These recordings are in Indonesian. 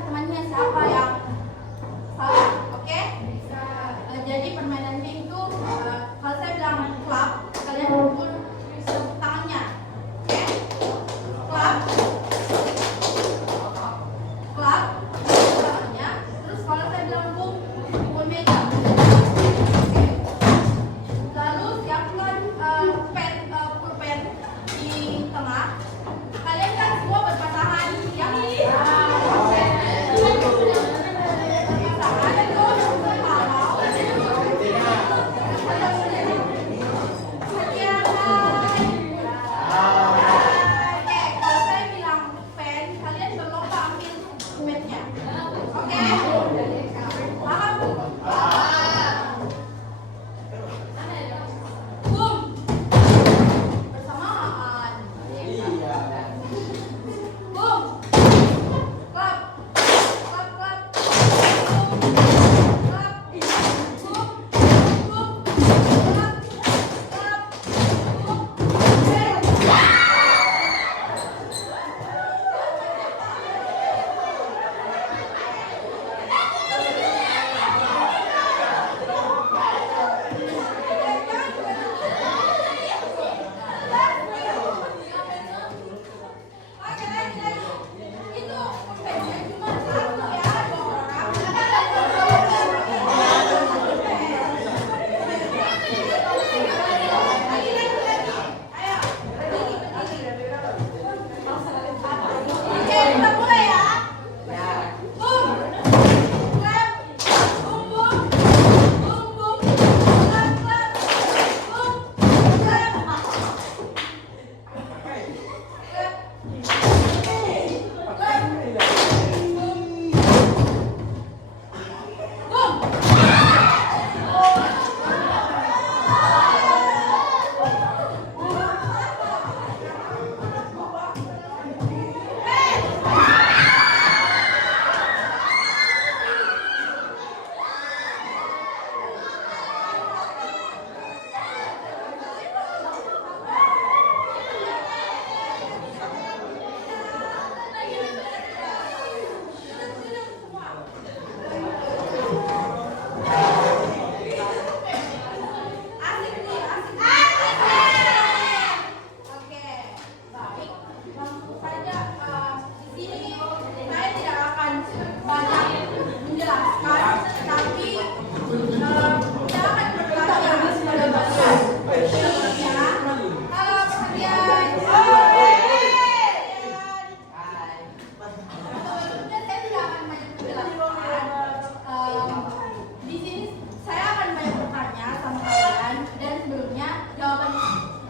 temannya siapa yang salah, oke? Jadi permainannya itu kalau saya bilang klub, kalian pukul tangannya, oke? Klub, tangannya. Terus kalau saya bilang bum, pukul meja. Oke. Lalu siapkan pulpen di tengah. Kalian kan semua berpasangan, ya?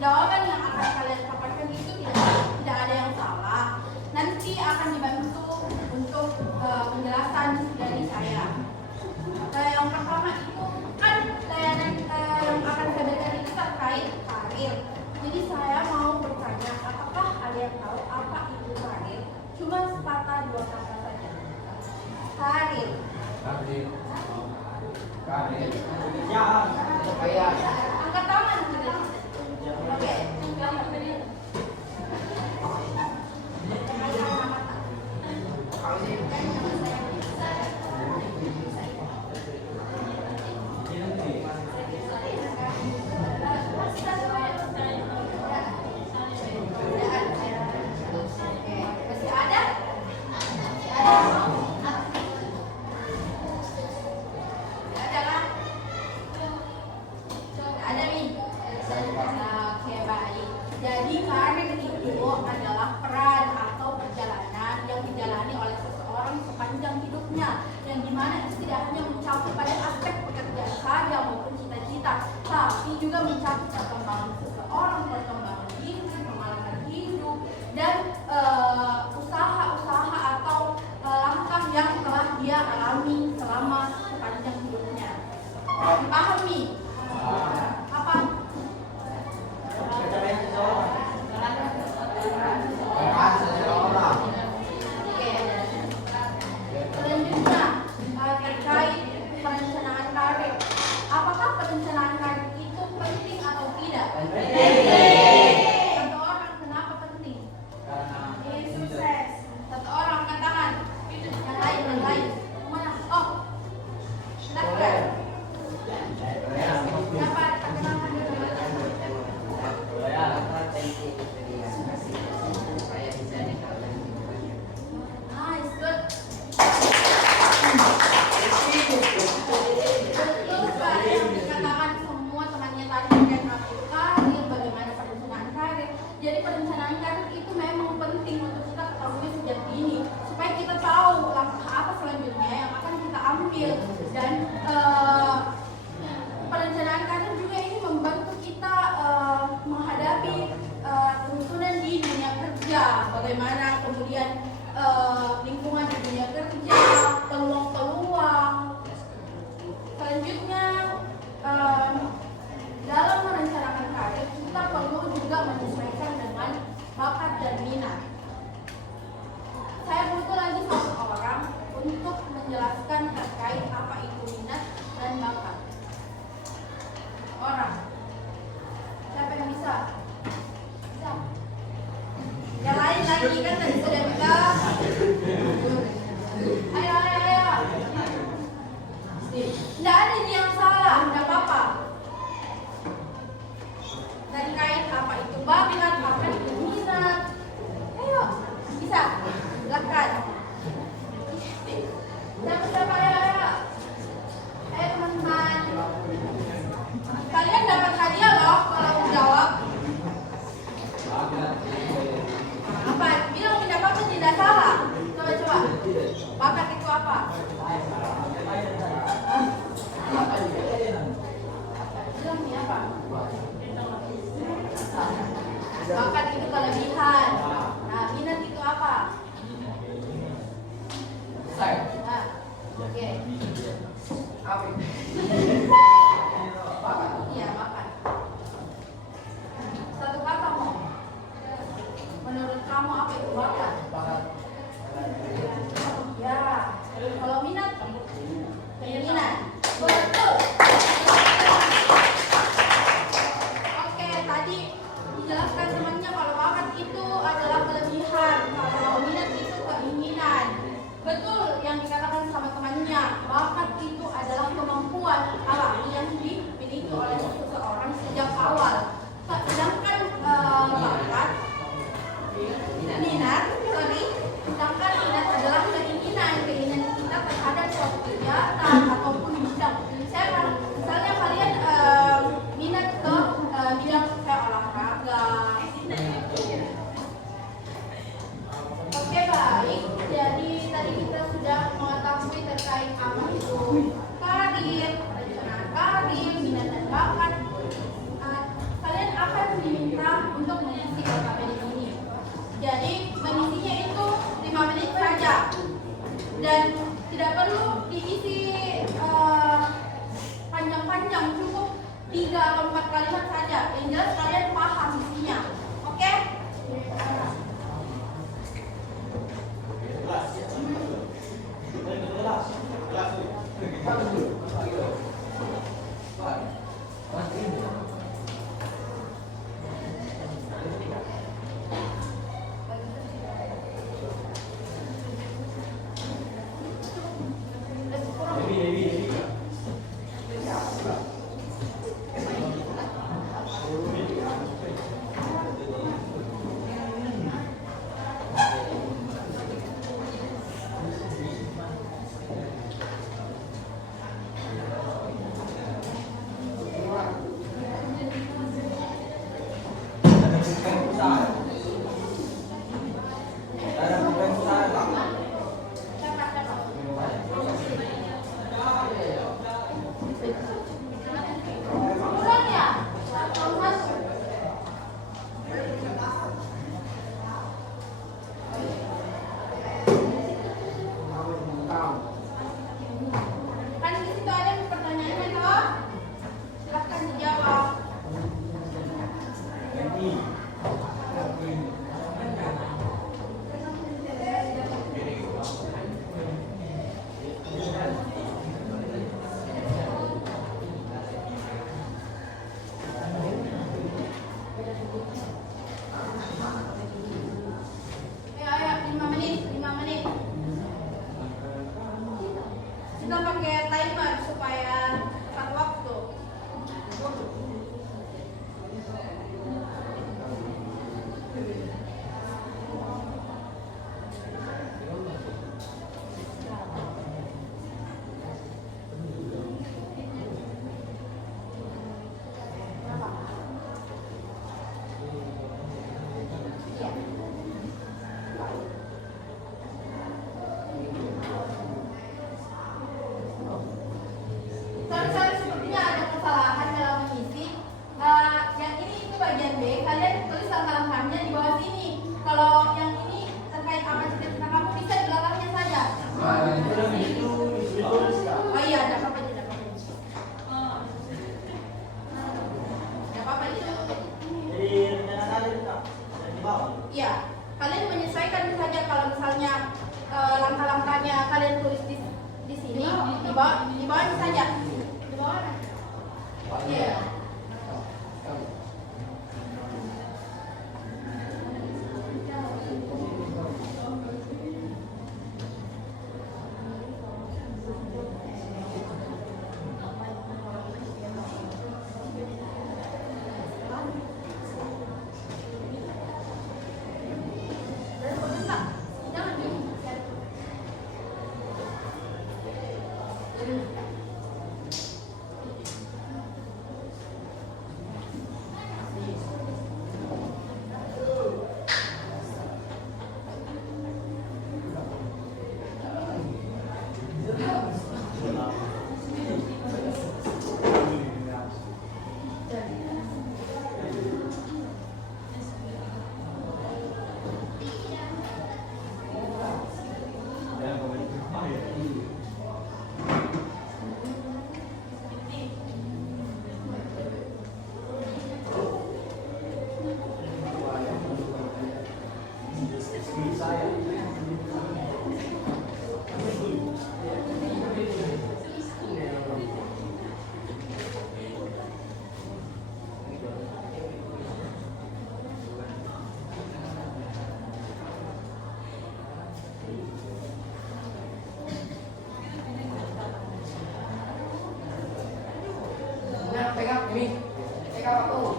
Jawaban yang akan kalian paparkan itu tidak ada yang salah. Nanti akan dibantu untuk penjelasan dari saya. Yang pertama itu kan layanan yang akan saya berikan itu terkait karir. Jadi saya mau bertanya, apakah ada yang tahu apa itu karir? Cuma sepatah dua kata saja. Karir. Ya, supaya angkat tangan. Oke. Masih ada? Ada kan? Ada nih. Oke, baik. Jadi karir itu adalah peran atau perjalanan yang dijalani oleh seseorang sepanjang hidupnya, yang dimana itu tidak hanya mencakup pada aspek pekerjaan saja maupun cita-cita, tapi juga mencakup perkembangan seseorang, perkembangan diri, pengalaman hidup, dan usaha-usaha atau langkah yang telah dia alami selama sepanjang hidupnya. Dipahami? Apa? Selanjutnya terkait perencanaan karir. Apakah perencanaan karir itu penting atau tidak? Penting. Satu orang, kenapa penting? Karena sukses. Satu orang, katakan. Yang lain. menjelaskan terkait apa itu minat dan bakat. Orang. Siapa yang bisa? Bisa. Yang lain lagi kan tadi sudah bisa. Ayo, ayo, ayo. Tidak ada yang salah, tidak apa-apa. Terkait apa itu bakat, apa itu minat. Ayo, bisa. Silakan. Siapa-siapa, ayo, ayo. Ayo teman-teman. Kalian dapat hadiah loh kalau jawab. Apa? Bilang tidak apa-apa, tidak salah. Coba-coba. Bakat itu apa? Bilang ini apa? Bakat itu kelebihan. Nah, minat itu apa? Nah, oke. Iya, bakat. Satu kata mau. Menurut kamu apa itu bakat? Ya. Kalau minat? Keinginan. Betul. Oke, tadi dijelaskan temannya kalau bakat itu adalah kelebihan, kalau minat itu keinginan. Betul yang dikatakan sama temannya, bakat itu adalah kemampuan alami yang dimiliki oleh seseorang sejak awal. Sedangkan bakat, sedangkan minat adalah keinginan kita terhadap suatu kegiatan ataupun bidang. Misalnya kalian minat ke bidang kayak olahraga. Oke, baik. Jadi tadi kita sudah mengetahui terkait apa itu karir, perencanaan karir, minat dan bakat. Kalian akan diminta untuk mengisi KKBD ini. Jadi mengisinya itu 5 menit saja dan tidak perlu diisi panjang-panjang, cukup 3 atau 4 kalimat saja. Yang jelas kalian paham isinya. Oke? Sorry, sepertinya ada kesalahan dalam mengisi. Yang ini itu bagian di sini, di bawah ini saja. Di bawah. Iya. Pegang ini. Pegang aku.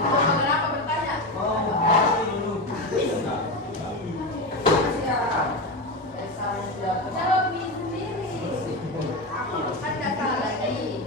Kenapa bertanya? Jawab sendiri. Aku kan nggak salah lagi.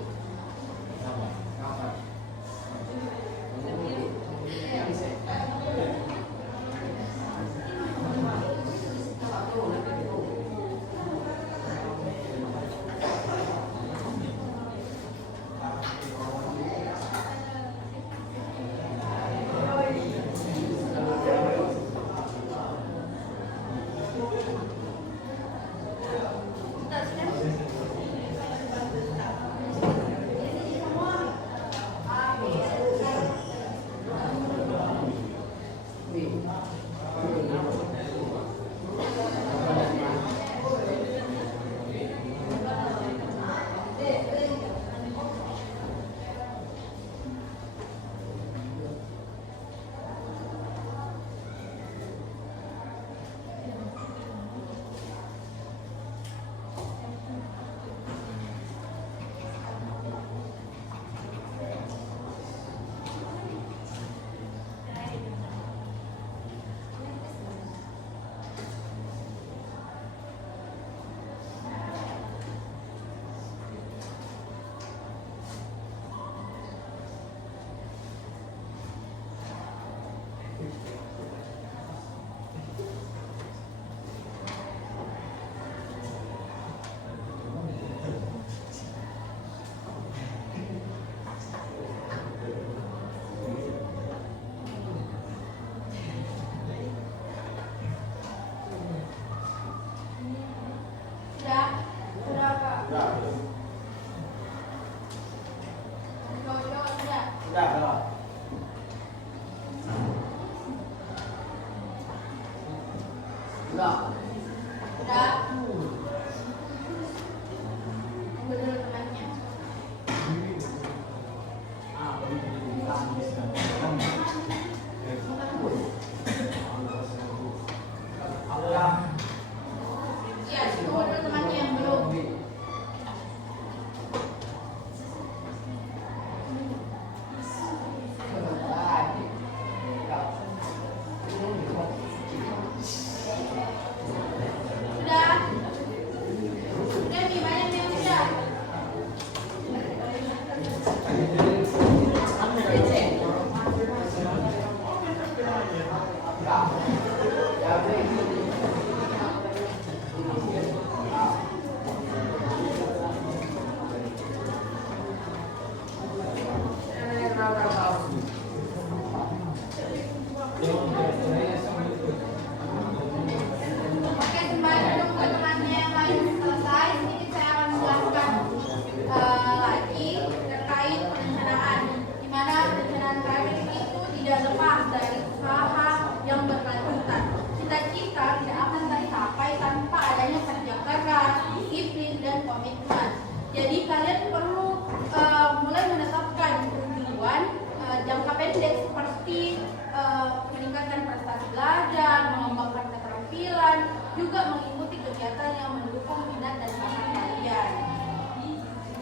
kegiatan yang mendukung minat dan bakat kalian.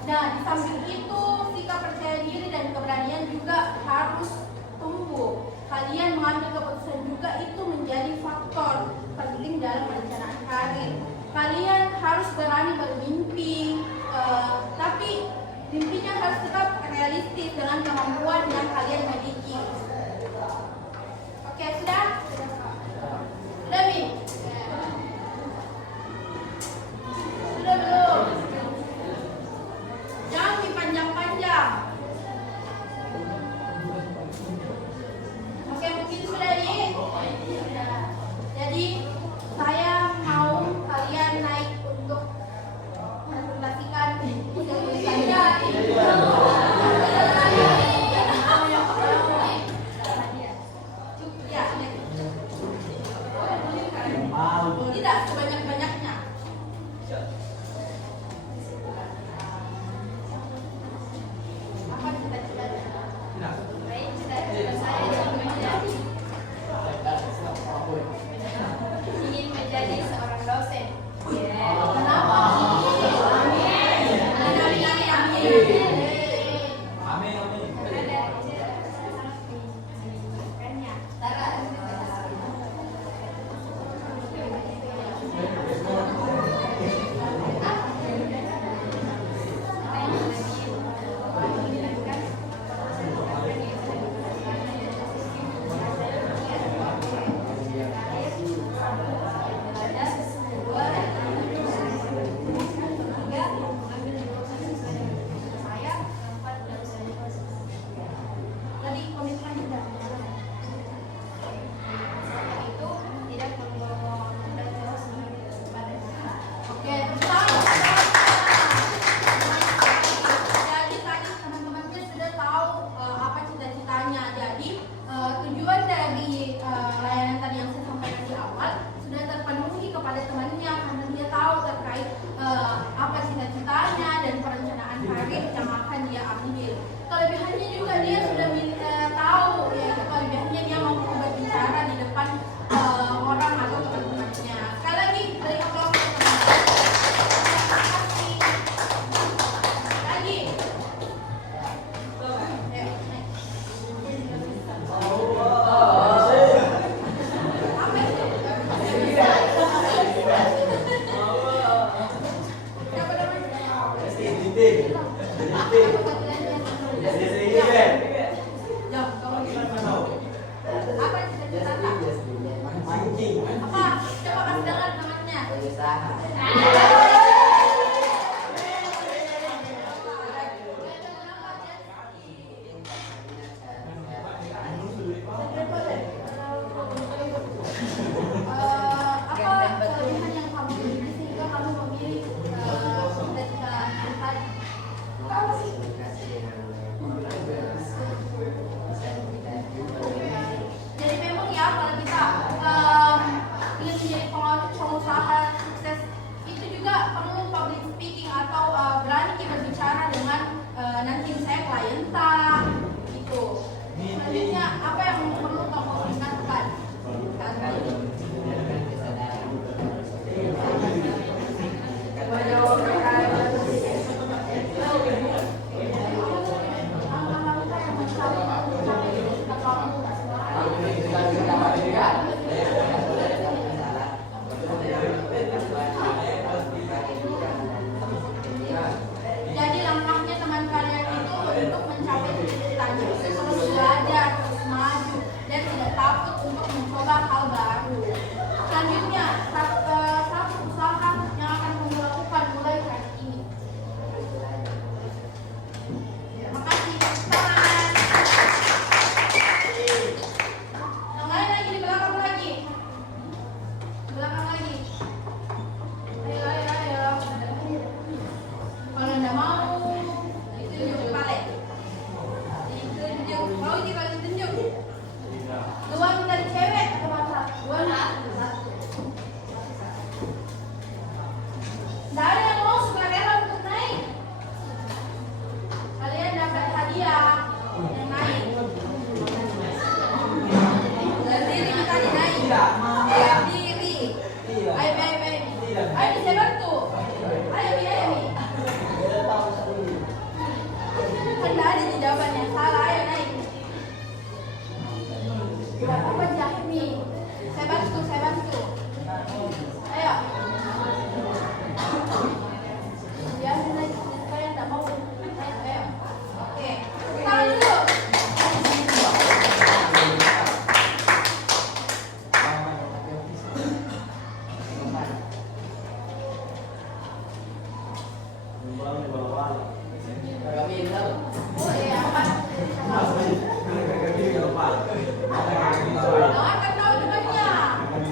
Nah, di samping itu, sikap percaya diri dan keberanian juga harus tumbuh. Kalian mengambil keputusan juga itu menjadi faktor penting dalam perencanaan karir. Kalian harus berani bermimpi, tapi mimpinya harus tetap realistis dengan kemampuan yang kalian miliki. Oke, sudah? Sudah, Mi? Sudah belum? Jangan dipanjang-panjang. Oke, mungkin sudah, Di? Jadi, saya mau kalian naik untuk presentasikan tulisannya. Ya, tidak sebanyak-banyaknya. Apa cita-citanya? Baik, cita-cita saya ingin menjadi seorang dosen. Kenapa? Kelebihannya juga dia sudah tahu, ya kelebihannya dia mampu berbicara di depan orang atau teman-temannya. Sekali lagi dari aplaus teman-teman. Lagi. Apa itu? Siapa namanya? Apa cita-cita? Apa? Coba kasih dengar namanya. Apa kelebihan yang kamu miliki sehingga kamu memilih cita-cita tadi? Apa sih? Jadi memang ya kalau kita ingin menjadi pengusaha sukses itu juga perlu public speaking atau berani berbicara dengan nanti saya klienta gitu. Selanjutnya apa yang perlu kamu ingatkan? Mi, saya bantu. Ayo Mi, ayo Mi. Kan nggak ada nih jawaban yang salah. Ayo naik. Gak apa-apa jahit nih. Saya bantu, saya bantu. Ayo. Ya, naik. Saya nggak mau. Ayo. Oke. Tangan dulu. Oh iya, apa? Jangan kan tahu temannya.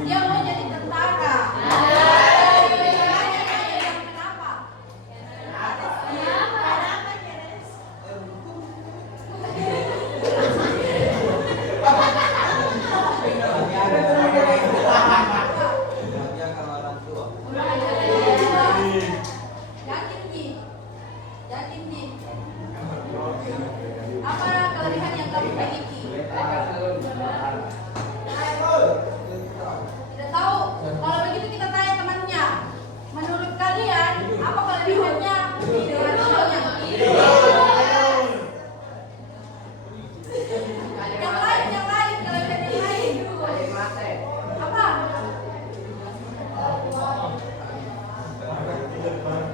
Dia mau jadi tentara. Kenapa? Yakin Ji? Yakin Ji? Apa kelebihan yang kamu miliki? Tidak tahu. Kalau begitu kita tanya temannya. Menurut kalian apa kelebihannya? Yang lain, kelebihan yang lain. Apa?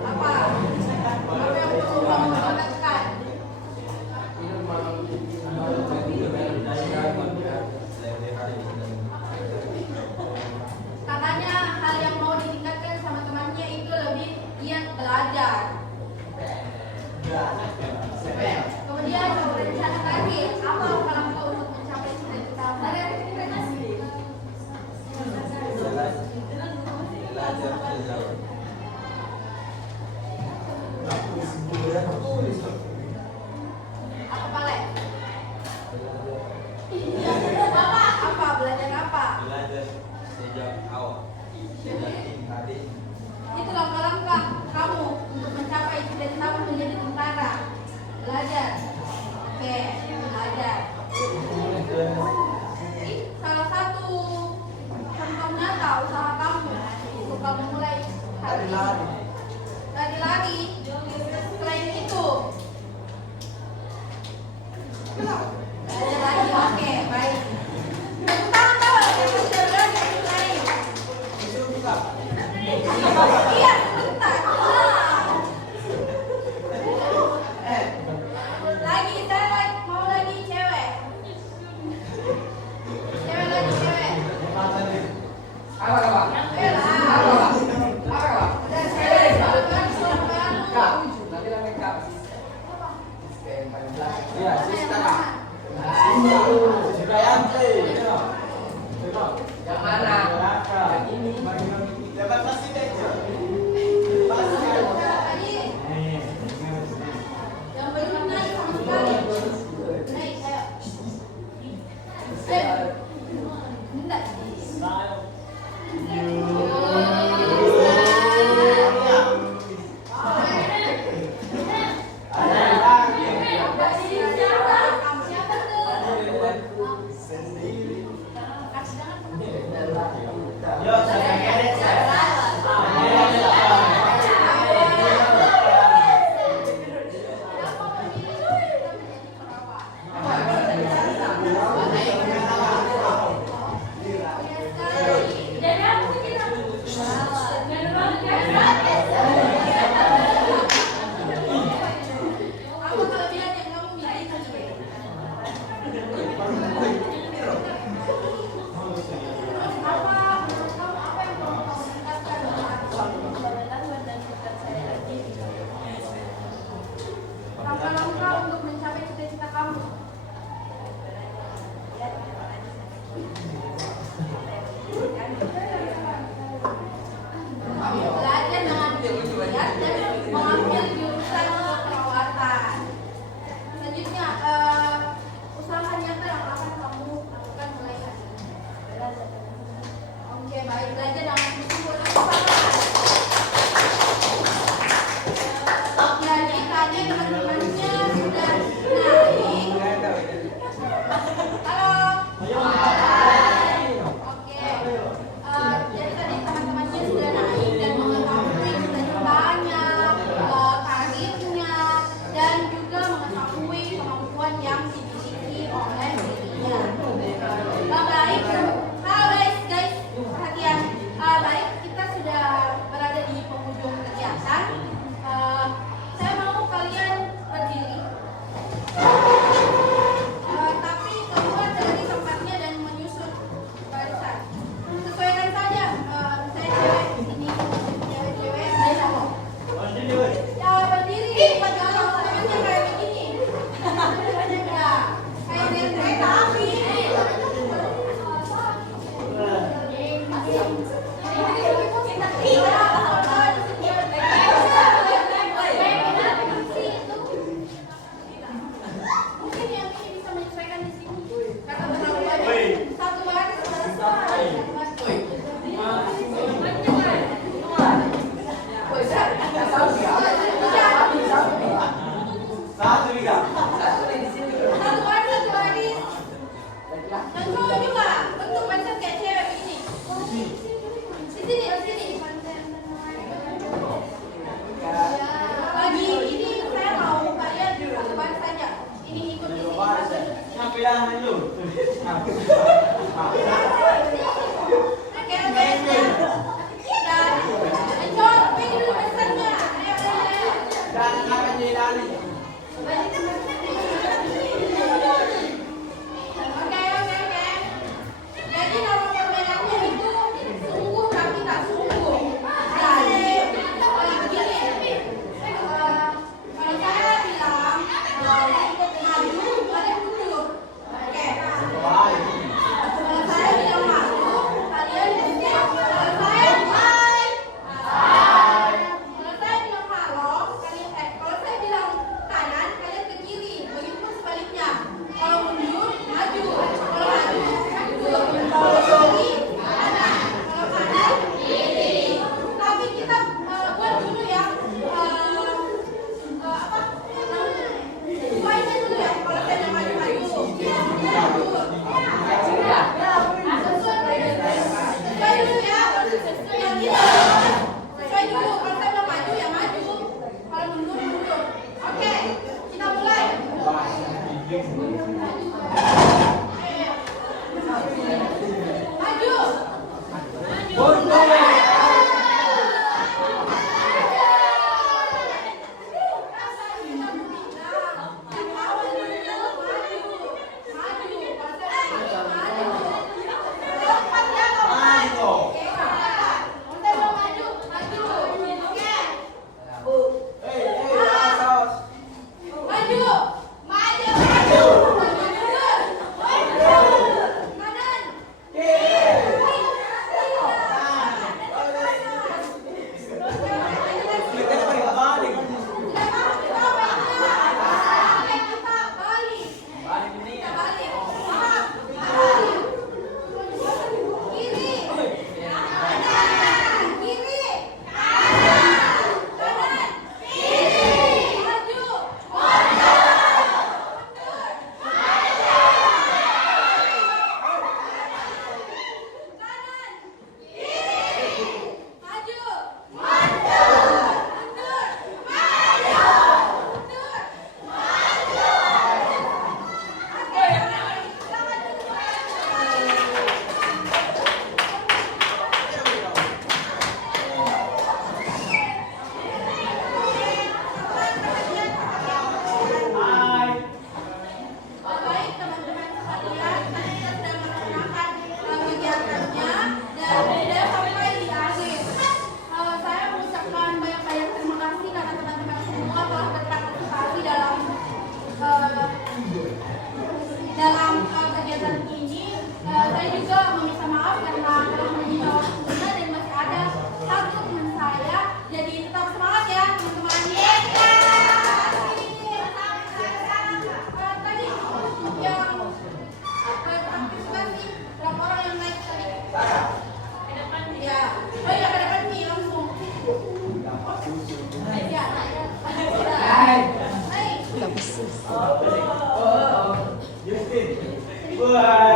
Apa? Apa yang perlu kamu katakan? Katanya hal yang mau ditingkatkan sama temannya itu lebih giat belajar. Kemudian rencana terakhir, apa kalau kau untuk mencapai cita-cita? Apa Pale? Apa? Belajar apa? Itu langkah-langkah kamu untuk mencapai cita-citamu menjadi tentara. Belajar. Oke, belajar. Salah satu contoh nyata usaha kamu untuk kamu mulai hari ini. Lari-lari. Selain itu, belajar lagi. Oke, baik. Tepuk tangan kawan, yang sudah belajar mulai. Iya, sebentar. Lagi, saya mau lagi cewek. Cewek lagi, cewek. Apa? Ayo lah. Apa? Udah cewek, soal Kak, nanti lah make up. Iya, sista Kak. Oh, Justin. Wah.